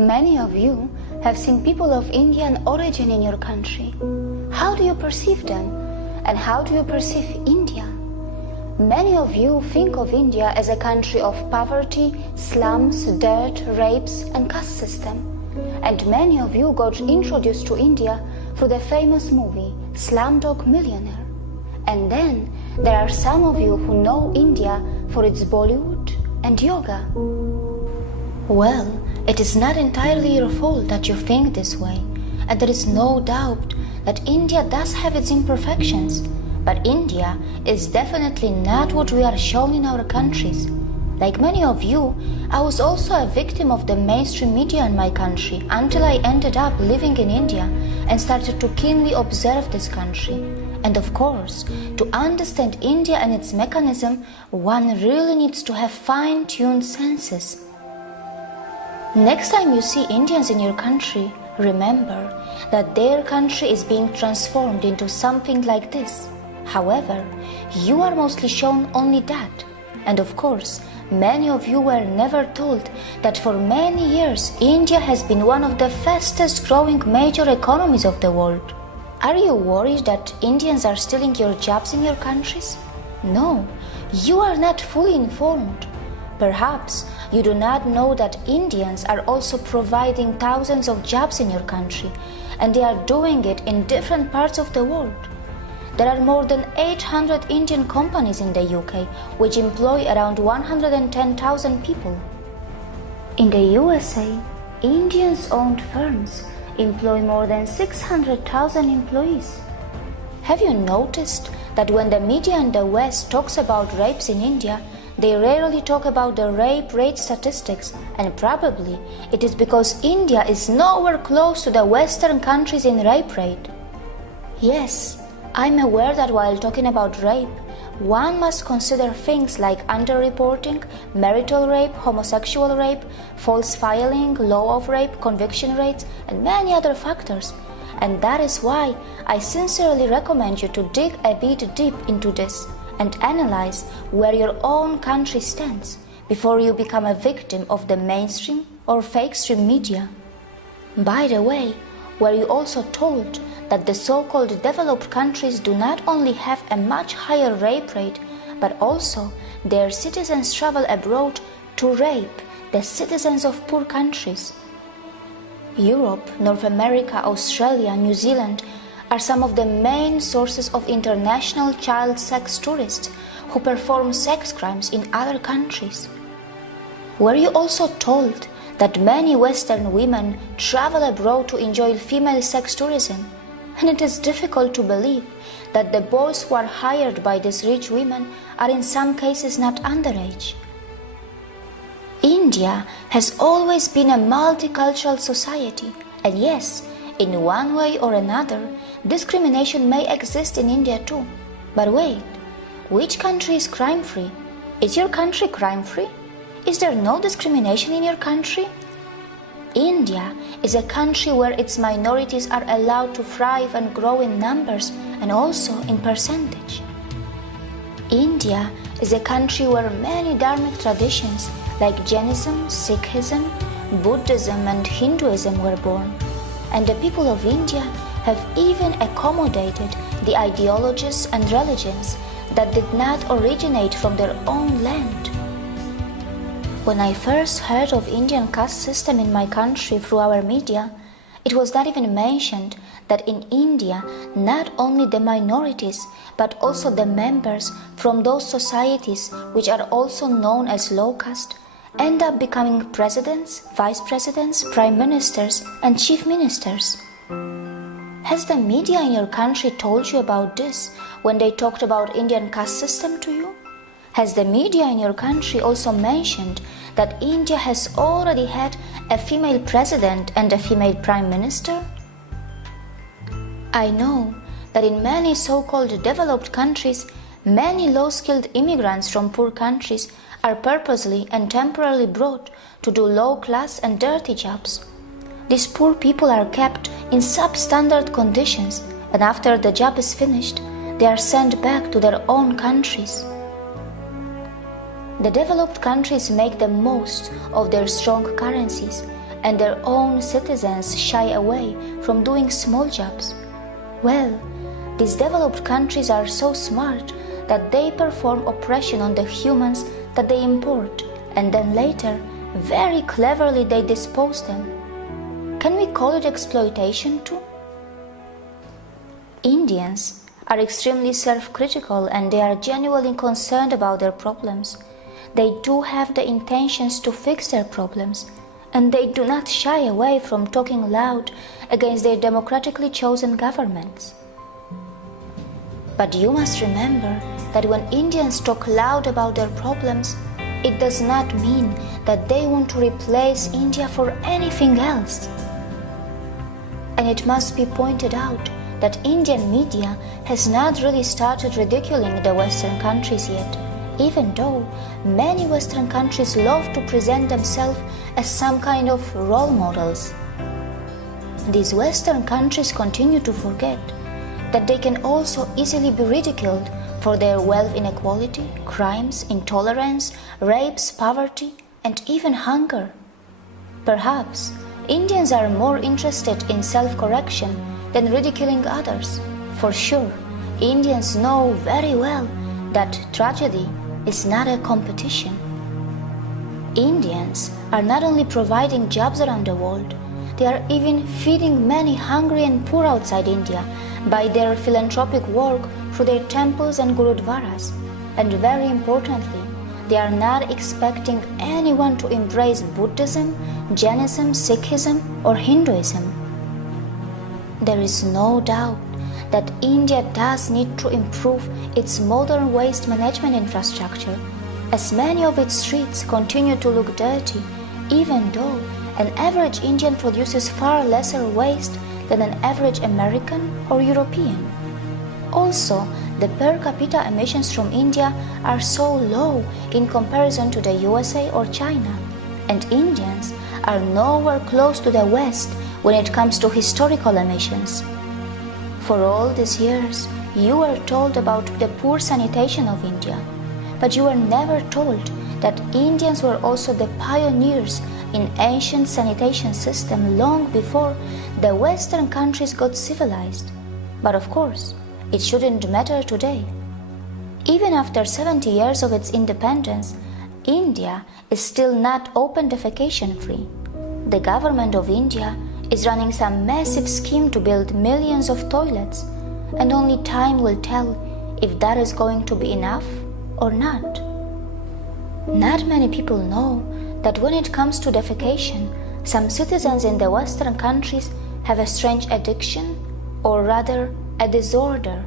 Many of you have seen people of Indian origin in your country. How do you perceive them? And how do you perceive India? Many of you think of India as a country of poverty, slums, dirt, rapes, and caste system. And many of you got introduced to India through the famous movie Slumdog Millionaire. And then there are some of you who know India for its Bollywood and yoga. Well, it is not entirely your fault that you think this way, and there is no doubt that India does have its imperfections, but India is definitely not what we are shown in our countries. Like many of you, I was also a victim of the mainstream media in my country until I ended up living in India and started to keenly observe this country. And of course, to understand India and its mechanism, one really needs to have fine-tuned senses. Next time you see Indians in your country, remember that their country is being transformed into something like this. However, you are mostly shown only that. And of course, many of you were never told that for many years India has been one of the fastest growing major economies of the world. Are you worried that Indians are stealing your jobs in your countries? No, you are not fully informed. Perhaps you do not know that Indians are also providing thousands of jobs in your country, and they are doing it in different parts of the world. There are more than 800 Indian companies in the UK, which employ around 110,000 people. In the USA, Indians-owned firms employ more than 600,000 employees. Have you noticed that when the media in the West talks about rapes in India, they rarely talk about the rape rate statistics, and probably it is because India is nowhere close to the Western countries in rape rate. Yes, I'm aware that while talking about rape, one must consider things like underreporting, marital rape, homosexual rape, false filing, law of rape, conviction rates, and many other factors. And that is why I sincerely recommend you to dig a bit deep into this and analyze where your own country stands before you become a victim of the mainstream or fake stream media. By the way, were you also told that the so-called developed countries do not only have a much higher rape rate, but also their citizens travel abroad to rape the citizens of poor countries? Europe, North America, Australia, New Zealand are some of the main sources of international child sex tourists who perform sex crimes in other countries. Were you also told that many Western women travel abroad to enjoy female sex tourism? And it is difficult to believe that the boys who are hired by these rich women are in some cases not underage. India has always been a multicultural society, and yes, in one way or another, discrimination may exist in India too. But wait, which country is crime-free? Is your country crime-free? Is there no discrimination in your country? India is a country where its minorities are allowed to thrive and grow in numbers and also in percentage. India is a country where many dharmic traditions like Jainism, Sikhism, Buddhism and Hinduism were born, and the people of India have even accommodated the ideologies and religions that did not originate from their own land. When I first heard of Indian caste system in my country through our media, it was not even mentioned that in India not only the minorities but also the members from those societies which are also known as low caste end up becoming presidents, vice presidents, prime ministers and chief ministers. Has the media in your country told you about this when they talked about Indian caste system to you? Has the media in your country also mentioned that India has already had a female president and a female prime minister? I know that in many so-called developed countries, many low-skilled immigrants from poor countries are purposely and temporarily brought to do low-class and dirty jobs. These poor people are kept in substandard conditions, and after the job is finished, they are sent back to their own countries. The developed countries make the most of their strong currencies and their own citizens shy away from doing small jobs. Well, these developed countries are so smart that they perform oppression on the humans that they import, and then later, very cleverly they dispose them. Can we call it exploitation too? Indians are extremely self-critical and they are genuinely concerned about their problems. They do have the intentions to fix their problems, and they do not shy away from talking loud against their democratically chosen governments. But you must remember that when Indians talk loud about their problems, it does not mean that they want to replace India for anything else. And it must be pointed out that Indian media has not really started ridiculing the Western countries yet, even though many Western countries love to present themselves as some kind of role models. These Western countries continue to forget that they can also easily be ridiculed for their wealth inequality, crimes, intolerance, rapes, poverty, and even hunger. Perhaps Indians are more interested in self-correction than ridiculing others. For sure, Indians know very well that tragedy is not a competition. Indians are not only providing jobs around the world, they are even feeding many hungry and poor outside India by their philanthropic work through their temples and gurudwaras. And very importantly, they are not expecting anyone to embrace Buddhism, Jainism, Sikhism, or Hinduism. There is no doubt that India does need to improve its modern waste management infrastructure, as many of its streets continue to look dirty, even though an average Indian produces far lesser waste than an average American or European. Also, the per capita emissions from India are so low in comparison to the USA or China, and Indians are nowhere close to the West when it comes to historical emissions. For all these years, you were told about the poor sanitation of India, but you were never told that Indians were also the pioneers in ancient sanitation system long before the Western countries got civilized. But of course, it shouldn't matter today. Even after 70 years of its independence, India is still not open defecation free. The government of India is running some massive scheme to build millions of toilets, and only time will tell if that is going to be enough or not. Not many people know that when it comes to defecation, some citizens in the Western countries have a strange addiction, or rather a disorder,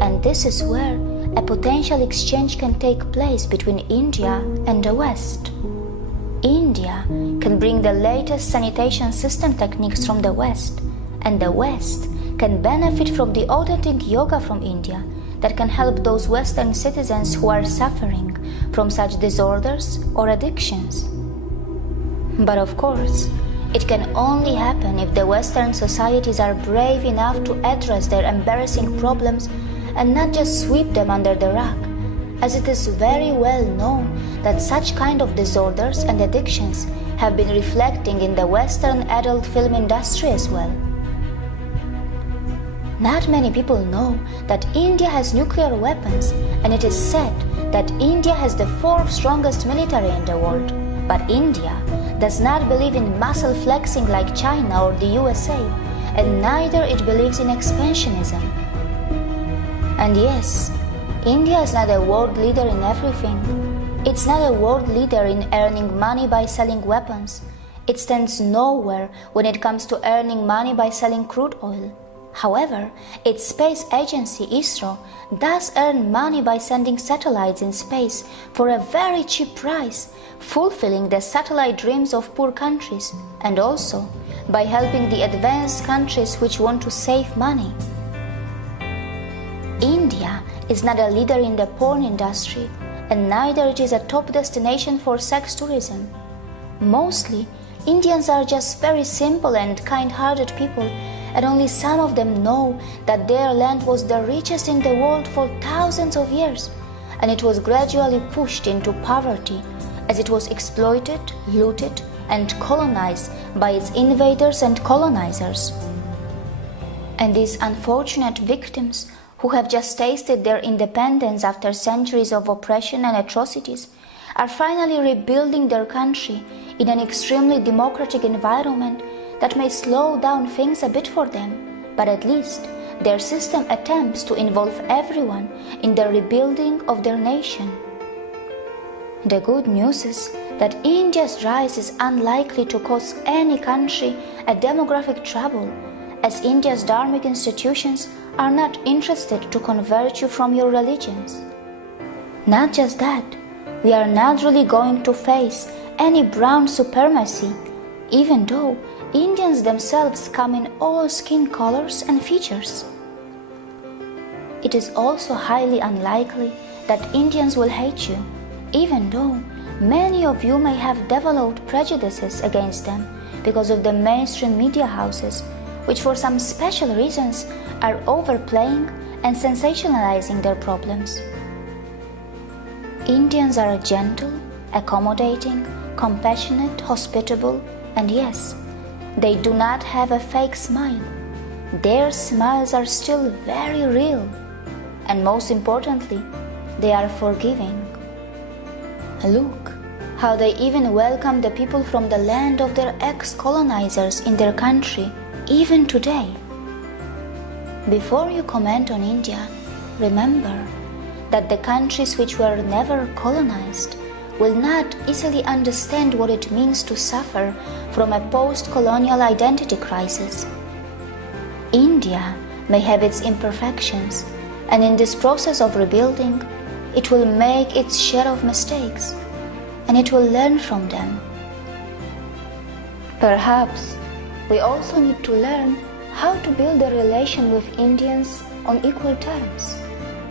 and this is where a potential exchange can take place between India and the West. India can bring the latest sanitation system techniques from the West, and the West can benefit from the authentic yoga from India that can help those Western citizens who are suffering from such disorders or addictions. But of course, it can only happen if the Western societies are brave enough to address their embarrassing problems and not just sweep them under the rug, as it is very well known that such kind of disorders and addictions have been reflecting in the Western adult film industry as well. Not many people know that India has nuclear weapons, and it is said that India has the 4th strongest military in the world. But India does not believe in muscle flexing like China or the USA, and neither it believes in expansionism. And yes, India is not a world leader in everything. It's not a world leader in earning money by selling weapons. It stands nowhere when it comes to earning money by selling crude oil. However, its space agency, ISRO, does earn money by sending satellites in space for a very cheap price, fulfilling the satellite dreams of poor countries, and also by helping the advanced countries which want to save money. India is not a leader in the porn industry, and neither it is a top destination for sex tourism. Mostly, Indians are just very simple and kind-hearted people, and only some of them know that their land was the richest in the world for thousands of years, and it was gradually pushed into poverty as it was exploited, looted, and colonized by its invaders and colonizers. And these unfortunate victims who have just tasted their independence after centuries of oppression and atrocities are finally rebuilding their country in an extremely democratic environment that may slow down things a bit for them, but at least their system attempts to involve everyone in the rebuilding of their nation. The good news is that India's rise is unlikely to cause any country a demographic trouble, as India's dharmic institutions are not interested to convert you from your religions. Not just that, we are not really going to face any brown supremacy, even though Indians themselves come in all skin colors and features. It is also highly unlikely that Indians will hate you, even though many of you may have developed prejudices against them because of the mainstream media houses, which for some special reasons are overplaying and sensationalizing their problems. Indians are gentle, accommodating, compassionate, hospitable, and yes, they do not have a fake smile. Their smiles are still very real, and most importantly, they are forgiving. Look how they even welcome the people from the land of their ex-colonizers in their country, even today. Before you comment on India, remember that the countries which were never colonized will not easily understand what it means to suffer from a post-colonial identity crisis. India may have its imperfections, and in this process of rebuilding, it will make its share of mistakes, and it will learn from them. Perhaps we also need to learn how to build a relation with Indians on equal terms,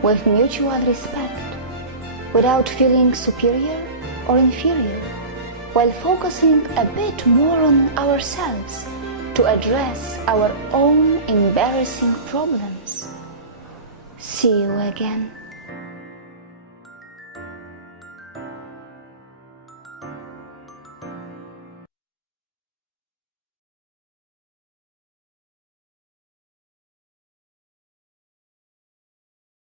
with mutual respect, without feeling superior or inferior, while focusing a bit more on ourselves to address our own embarrassing problems. See you again.